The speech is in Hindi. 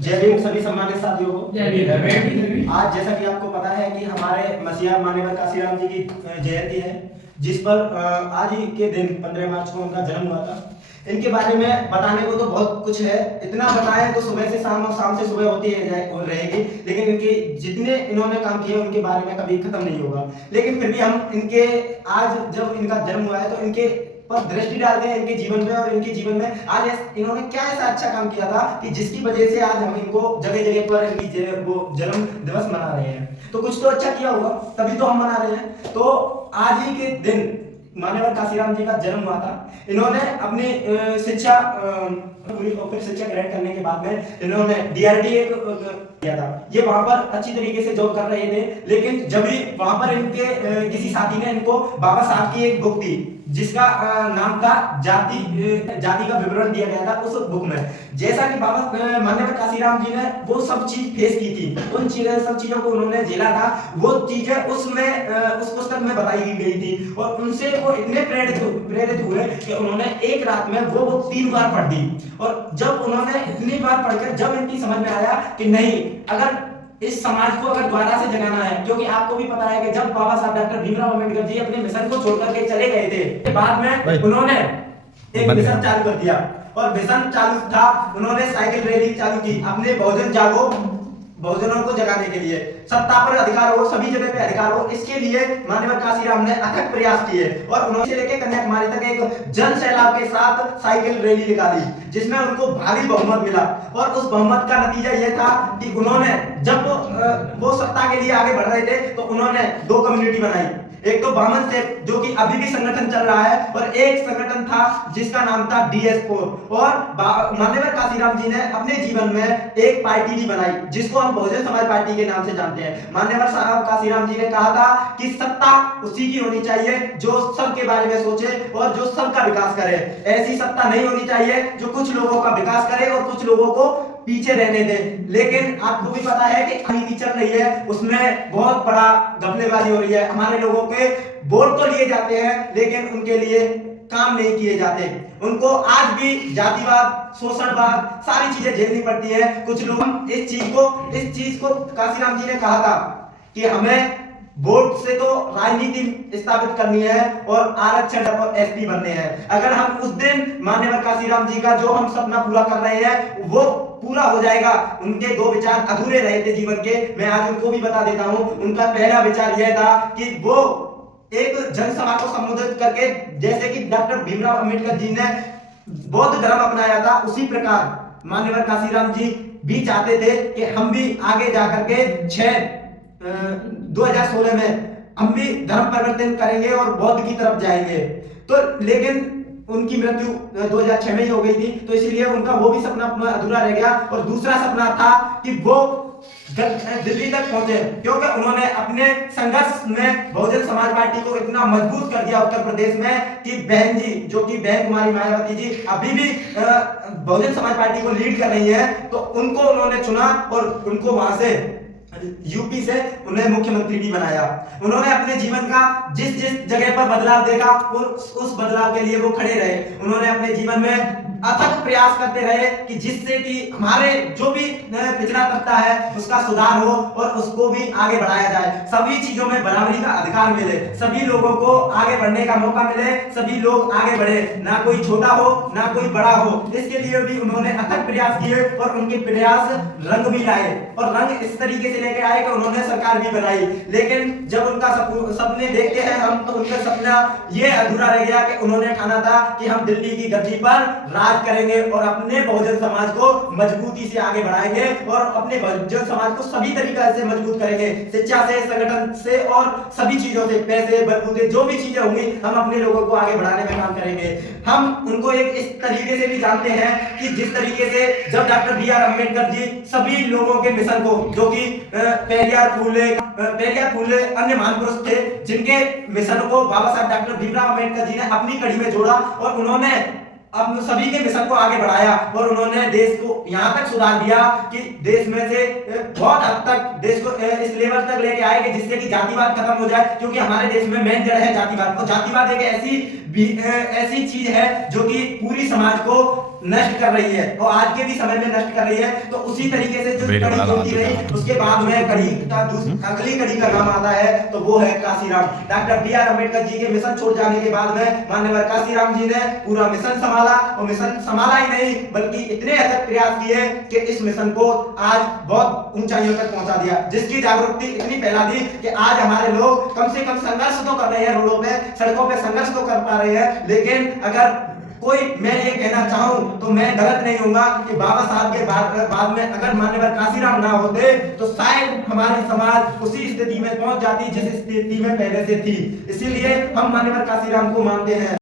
जय भीम सभी सम्मानित साथियों को। आज जैसा कि आपको पता है कि हमारे मसीहा माननीय काशीराम जी की जयंती है, जिस पर आज ही के दिन 15 मार्च को उनका जन्म हुआ था। इनके बारे में बताने को तो बहुत कुछ है, इतना बताएं तो सुबह से शाम और शाम से सुबह होती रहेगी, लेकिन इनके जितने इन्होंने काम किए उनके बारे में कभी खत्म नहीं होगा। लेकिन फिर भी हम इनके आज जब इनका जन्म हुआ है तो इनके पर दृष्टि डालते हैं इनके जीवन में, और इनके जीवन में आज इन्होंने क्या ऐसा अच्छा काम किया था कि जिसकी वजह से आज हम इनको जगह जगह पर इनकी वो जन्म दिवस मना रहे हैं। तो कुछ तो अच्छा किया होगा तभी तो हम मना रहे हैं। तो आज ही के दिन माननीय काशीराम जी का जन्म हुआ था। इन्होंने अपनी शिक्षा पूरी शिक्षा ग्रहण करने के बाद में इन्होंने डीआरडीए किया था। ये वहां पर अच्छी तरीके से जॉब कर रहे थे, लेकिन जब भी वहां पर इनके किसी साथी ने इनको बाबा साहब की एक बुक दी जिसका नाम था जाति का विवरण दिया गया था उस बुक में। जैसा कि बाबा माननीय काशीराम जी ने वो सब चीज फेस की थी, उन सब चीजों को उन्होंने झेला था, वो चीजें उसमें उस पुस्तक में बताई गई थी, और उनसे वो इतने प्रेरित हुए कि उन्होंने एक रात में वो 3 बार पढ़ दी। और जब उन्होंने इतनी बार पढ़कर जब इनकी समझ में आया कि नहीं, अगर इस समाज को अगर दोबारा से जगाना है, क्योंकि आपको भी पता है कि जब बाबा साहब डॉक्टर भीमराव अंबेडकर जी अपने मिशन को छोड़कर के चले गए थे, बाद में उन्होंने एक मिशन चालू कर दिया, और मिशन चालू था, उन्होंने साइकिल रैली चालू की अपने बहुजन जागो, बहुजनों को जगाने के लिए, सत्ता पर अधिकार हो, सभी जगह पे अधिकार हो, इसके लिए माननीय काशीराम ने अथक प्रयास किए, और उन्होंने लेकर कन्याकुमारी तक एक जन सैलाब के साथ साइकिल रैली निकाली, जिसमें उनको भारी बहुमत मिला। और उस बहुमत का नतीजा यह था कि उन्होंने जब वो सत्ता के लिए आगे बढ़ रहे थे तो उन्होंने 2 कम्युनिटी बनाई, एक तो बामन से जो कि अभी भी संगठन चल रहा है, और एक संगठन था जिसका नाम था DS4। और माननीय काशीराम जी ने अपने जीवन में एक पार्टी भी बनाई जिसको हम बहुजन समाज पार्टी के नाम से जानते हैं। माननीय साहब काशीराम जी ने कहा था कि सत्ता उसी की होनी चाहिए जो सबके बारे में सोचे और जो सबका विकास करे। ऐसी सत्ता नहीं होनी चाहिए जो कुछ लोगों का विकास करे और कुछ लोगों को पीछे रहने दे। लेकिन आपको भी पता है कि नीति चल रही है, उसमें बहुत बड़ा घपलेबाजी हो रही है। हमारे लोगों के वोट तो लिए जाते हैं, लेकिन उनके लिए काम नहीं किए जाते। उनको आज भी जातिवाद, शोषणवाद, सारी चीजें झेलनी पड़ती है। कुछ लोग इस चीज को काशीराम जी ने कहा था कि हमें वोट से तो राजनीति स्थापित करनी है और आरक्षण और एसपी बनने हैं। अगर हम उस दिन माननीय काशीराम जी का जो हम सपना पूरा कर रहे हैं वो पूरा हो जाएगा। उनके 2 विचार अधूरे रहे थे जीवन के, मैं आज उनको भी बता देता हूं। उनका पहला विचार यह था कि वो एक जनसभा को संबोधित करके, जैसे कि डॉक्टर भीमराव अंबेडकर जी ने बौद्ध धर्म अपनाया था, उसी प्रकार माननीय काशीराम जी भी चाहते थे कि हम भी आगे जाकर के 2016 में हम भी धर्म परिवर्तन करेंगे और बौद्ध की तरफ जाएंगे। तो लेकिन उनकी मृत्यु 2006 में ही हो गई थी, तो इसलिए उनका वो भी सपना अधूरा रह गया। और दूसरा सपना था कि वो दिल्ली तक पहुंचे, क्योंकि उन्होंने अपने संघर्ष में बहुजन समाज पार्टी को इतना मजबूत कर दिया उत्तर प्रदेश में कि बहन जी, जो कि बहन कुमारी मायावती जी अभी भी बहुजन समाज पार्टी को लीड कर रही है, तो उनको उन्होंने चुना और उनको वहां से यूपी से उन्हें मुख्यमंत्री भी बनाया। उन्होंने अपने जीवन का जिस जगह पर बदलाव देखा उस बदलाव के लिए वो खड़े रहे। उन्होंने अपने जीवन में अथक प्रयास करते रहे कि जिससे कि हमारे जो भी पिछड़ा तबका है उसका सुधार हो और उसको भी आगे बढ़ाया जाए, सभी चीजों में बराबरी का अधिकार मिले, सभी लोगों को आगे बढ़ने का मौका मिले, सभी लोग आगे बढ़े, ना कोई छोटा हो ना कोई बड़ा हो। इसके लिए भी उन्होंने अथक प्रयास किए और उनके प्रयास रंग भी लाए, और रंग इस तरीके से लेके आए कि उन्होंने सरकार भी बनाई। लेकिन जब उनका सपने देखते हैं हम, तो उनका सपना ये अधूरा रह गया कि उन्होंने ठाना था कि हम दिल्ली की गद्दी पर राज करेंगे और अपने बहुजन समाज को मजबूती से आगे बढ़ाएंगे और अपने बहुजन समाज को सभी तरीके से मजबूत करेंगे, शिक्षा से, संगठन से और सभी चीजों से, पैसे बलबूते जो भी चीजें होंगी हम अपने लोगों को आगे बढ़ाने में काम करेंगे। हम उनको एक इस तरीके से भी जानते हैं कि जिस तरीके से जब डॉक्टर BR अम्बेडकर जी सभी लोगों के मिशन को, जो कि पेरियार फूले अन्य महान पुरुष थे, जिनके मिशन को बाबा साहब डॉक्टर भीमराव अम्बेडकर जी ने अपनी कड़ी में जोड़ा और उन्होंने अब सभी के मिशन को आगे बढ़ाया और उन्होंने देश को यहाँ तक सुधार दिया कि देश में से बहुत हद तक देश को इस लेवल तक लेके आए कि जिससे कि जातिवाद खत्म हो जाए, क्योंकि हमारे देश में मेन जड़ है जातिवाद। तो जातिवाद एक ऐसी चीज है जो कि पूरी समाज को नष्ट कर रही है और आज के भी समय में नष्ट कर रही है। तो उसी तरीके से जो कड़ी होती रही, उसके बाद में कड़ी का अगली कड़ी का नाम आता है तो वो है Kashiram. Doctor B R Ambedkar ji के मिशन छोड़ जाने के बाद में माननीय काशीराम जी ने पूरा मिशन संभाला, और मिशन संभाला ही नहीं बल्कि इतने अथक प्रयास किए कि इस मिशन को आज बहुत ऊंचाइयों तक पहुंचा दिया, जिसकी जागरूकता इतनी फैला दी कि आज हमारे लोग कम से कम संघर्ष तो कर रहे हैं, रोडों पे सड़कों पे संघर्ष तो कर पा रहे हैं। लेकिन अगर कोई मैं ये कहना चाहूं तो मैं गलत नहीं होऊंगा कि बाबा साहब के बाद में अगर माननीय काशीराम ना होते तो शायद हमारी समाज उसी स्थिति में पहुंच जाती जिस स्थिति में पहले से थी। इसीलिए हम माननीय काशीराम को मानते हैं।